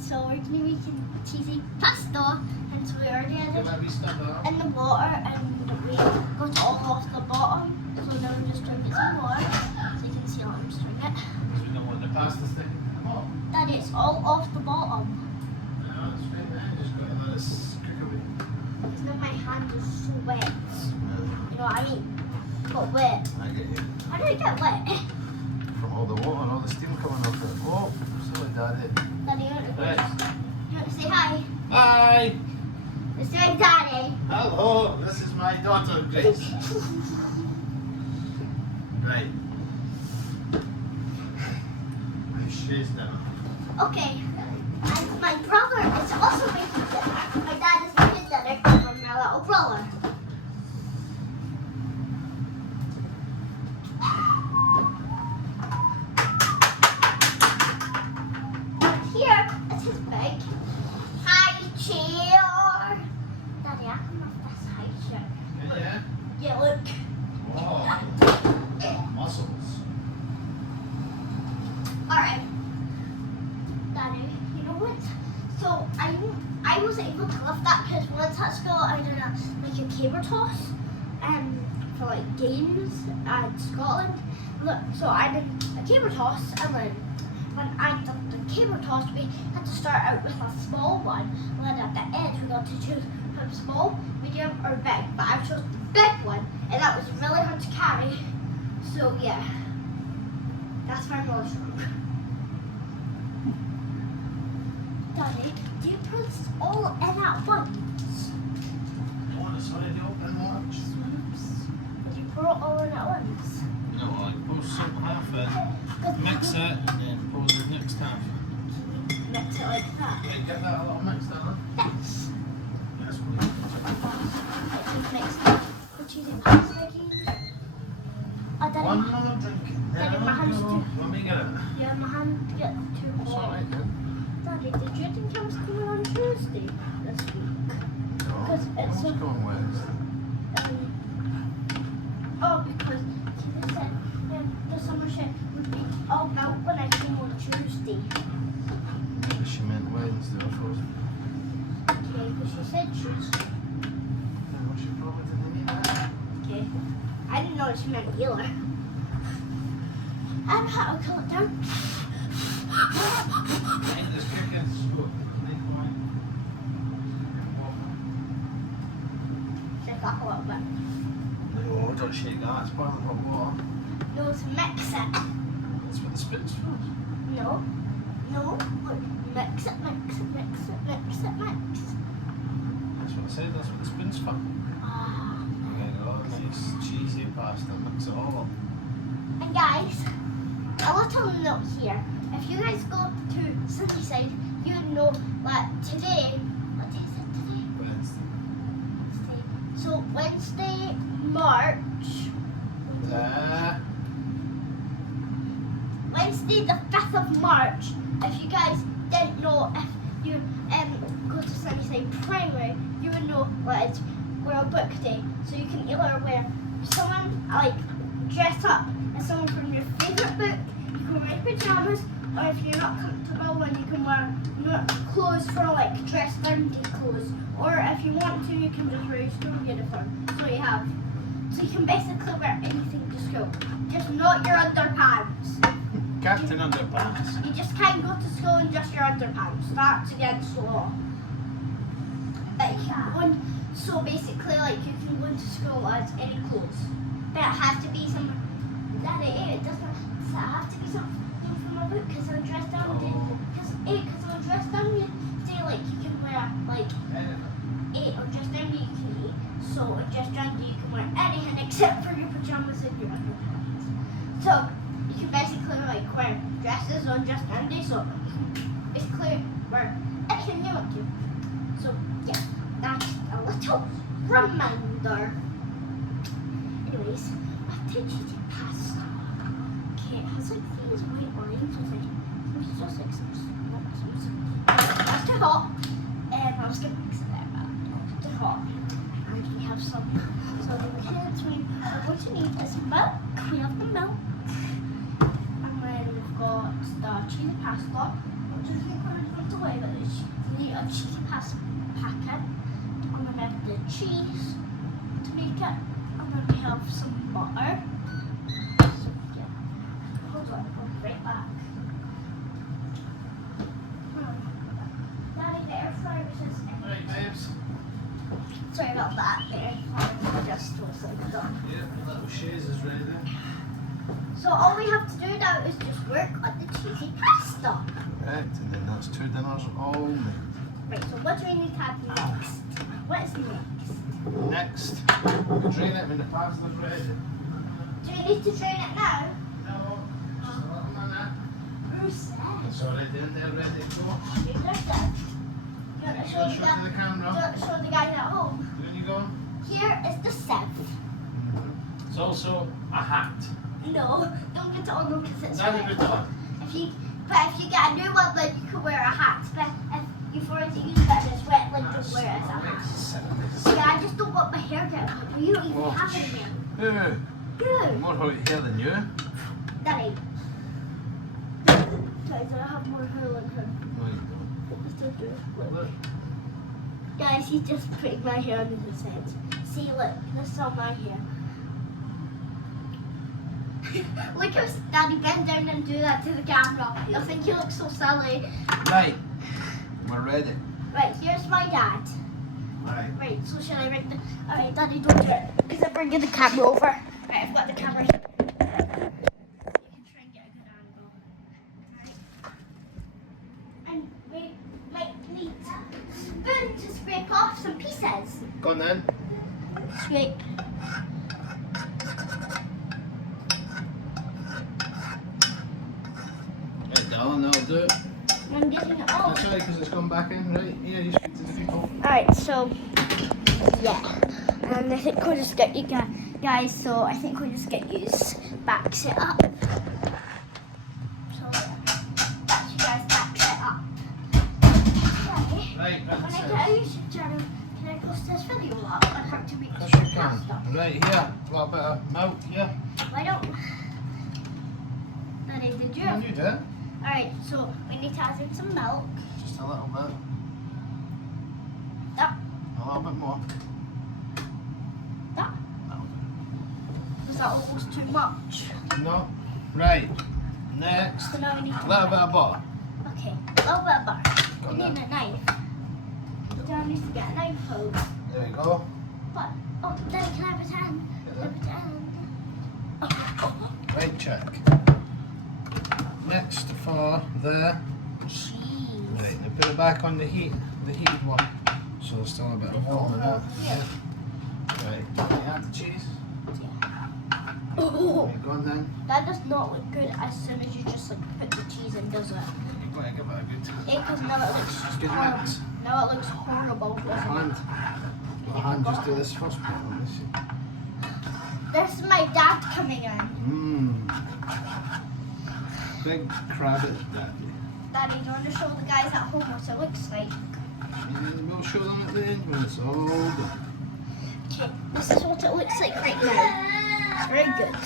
So we're gonna be making cheesy pasta, and so we already had it in the water, and we got it all off the bottom. So now we're just trying to get some water, so you can see how I'm stirring it. So we don't want the pasta sticking to the bottom. Daddy, it's all off the bottom. No, it's right there. Just got to let us cook away. Because now my hand is so wet. You know what I mean? Got wet. I get you. How did it get wet? From all the water and all the steam coming off it. Oh, silly daddy. Daddy, you want to, Right. you want to say hi? Hi. Let's say Daddy. Hello. This is my daughter, Grace. Right. She's dinner. Okay. And my brother is also making dinner. My dad is making dinner for my little brother. Here is his big high chair. Daddy, I can love this high chair. Yeah. Yeah, look. Oh. Muscles. Alright. Daddy, you know what? So I was able to lift that because once at school I did a caber toss for like games at Scotland. Look, so I did a caber toss, and then when I did the caber toss we had to start out with a small one, and then at the end we got to choose from small, medium or big. But I chose the big one, and that was really hard to carry. So yeah. That's my most group. Daddy, do you put this all in at once? Oh, it's already open much. Oops. Do you pour it all in at once? No, I pour some half in, mix it, and then pour the next half. Mix it like that. Okay, give that a little mix, Dana. Yes. Yes, please. Let's just mix the cheesy pasta again. Oh, Daddy, One more drink. Daddy, my hand's too. Let me get it. Yeah, my hand gets too It's hot. alright then. Daddy, did you think I was coming on Tuesday this week? No, Because it's what's a- going west? Oh, because Tina said the summer shed would be all built when I came on Tuesday. She meant Wednesday, I suppose. Okay, because she said Tuesday. Yeah, well, she probably didn't mean that. Okay. I didn't know she meant either. And how to cool it down. Hey, there's chickens. Oh, need one. Shake that a little bit. No, don't shake that. It's boiling hot water. No, to mix it. That's what the spit's for. No. No. Look. Mix it, mix it, mix it, mix it, mix. That's what I said. That's what the spin's for. Ah. There you go. Nice cheesy pasta. Mix it all up. And guys, a little note here. If you guys go to Sunnyside, you know that today, what day is it today? Wednesday. Wednesday. So Wednesday, March, Wednesday the 5th of March, if you guys didn't know, if you go to Sunnyside Primary, you would know that it's World Book Day. So you can either wear someone, like, dress up as someone from your favourite book, you can wear pyjamas, or if you're not comfortable then you can wear clothes for like dress down day clothes. Or if you want to, you can just wear your school uniform. So you have. So you can basically wear anything to school. Just not your underpants. Captain Underpants. You just can't go to school in just your underpants. That's against the law. But you can go in, so basically like you can go into school as any clothes. But it has to be some it doesn't have to be something from a book because I'm dressed down because I'm dressed down you say like you can wear like or dressed down you can eat. So dressed down you can wear anything except for your pajamas and your underpants. So you can basically like wear dresses on just down day, so you can basically wear anything you want to. So yeah, that's a little reminder. Anyways, what did you do pasta? Okay, it has like these white lines with like it's just like some smokes. That's too hot. And I was gonna mix it there, but it's too hot. And we have some. So the kids we are going to need is milk. We have the milk. And then we've got the cheesy pasta. What do you think we're going to weigh with this? We need a cheesy pasta packet. I'm going to have the cheese to make it. I'm going to have some butter. So, yeah. Hold on, I'll be right back. Daddy, the air fryer was just... Right, babes. Sorry about that. The air fryer just was like done. Yeah, little chaise is ready there. So all we have to do now is just work on the cheesy pasta. Right, and then that's 2 dinners all made. Right, so what do we need to have next? What is next? Next, we drain it when the pasta's ready. Do we need to drain it now? No, just a little minute. Who said? It's already in there, ready to go. You just said. You want to You show gotta you show it to that? the Do you camera. want to show the guys at home? When you go. Here is the sieve. It's also a hat. No, don't get it on them because it's Now wet. we've done. But if you get a new one, then you can wear a hat. But if you forget to use that and it's wet, then don't wear it as a hat. See, I just don't want my hair getting wet. You don't even have any hair. Who? Good. More white hair than you. Daddy. Guys, I have more hair than her. No, you don't. Let's do it. Look. Look. Guys, he's just putting my hair under his head. See, look, this is all my hair. Look how Daddy bend down and do that to the camera. You'll think he looks so silly. Right, we're ready. Right, here's my dad. Right. Right, so shall I bring the... Alright, Daddy, don't do it. Because I'm bringing the camera over. Right, I've got the camera. You can try and get a good angle. Right. And we might need a spoon to scrape off some pieces. Go on then. Scrape. Right, darling, that'll do it. I'm getting it off. That's right, because it's gone back in. Right, here, you speak to the people. Alright, so yeah, and I think we'll just get you guys. So I think we'll just get you back set up. So that's you guys back set up. Okay. Right, When that's I it. get a YouTube channel, can I post this video up? I have to make Yes, you can. pasta. Right here, a little bit of milk here. Why don't? Daddy, did you? You can do it. Alright, so we need to add in some milk. Just a little bit. That, A little bit more. that. Was that almost too much? No. Right. Next, So now we need a to. little bit of butter. Okay, a little bit of butter. Got We need that. a knife. Dad needs to get a knife out. There you go. But, oh, Daddy, can I pretend? Can I pretend? Oh, Right, check. Next for the... cheese. Right, now put it back on the heated one. So there's still a bit of warm in it. Yeah. Right, can you add the cheese? Oh, Right, go on then. that does not look good as soon as you just like put the cheese in, does it? You've got to give it a good... Yeah, because now it looks Good horrible. mix. Now it looks horrible, doesn't Hand. it? Got a hand, just do this first part. Let me see. There's my dad coming in. Mmm. Big crabbit daddy. Daddy, do you want to show the guys at home what it looks like? And we'll show them at the end when it's all done. Okay, this is what it looks like right now. Very good.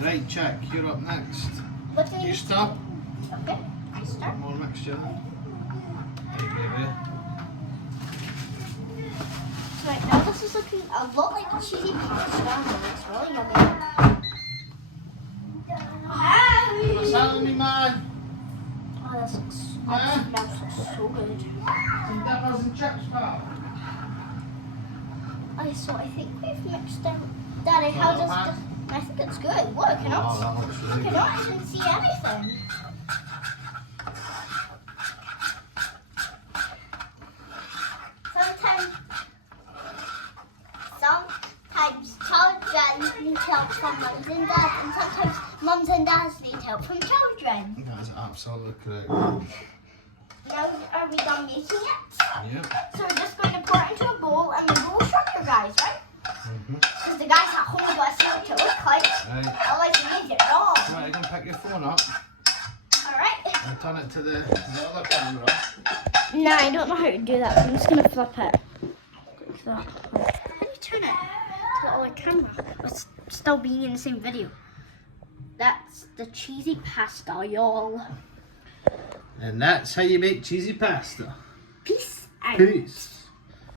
Right, check. You're up next. What do we You need? start. Okay, I start. More mixture. There you go. So right now this is looking a lot like a cheesy pasta and it's really yummy. What's happening, man? Oh, this looks, Yeah. that smells so good. Some peppers and chips, pal. Okay, so I think we've mixed out. Daddy, how does this? I think it's good. Look, I Oh, cannot, that looks really I good. cannot even see anything. Sometimes children need help from mums and dads, and sometimes mums and dads need help from children. That's absolutely correct. Now, are we done making it? Yep. So we're just going to pour it into a bowl, and the bowl sugar, guys, right? Mm-hmm. Because the guys at home want to see what it looks like. Right. Otherwise, you need it wrong. Right, you can pick your phone up Alright. and turn it to the other camera. No, I don't know how to do that. I'm just going to flip it. Like that. How do you turn it to the other camera? Let's start. still being in the same video. That's the cheesy pasta, y'all. And that's how you make cheesy pasta. Peace out. Peace.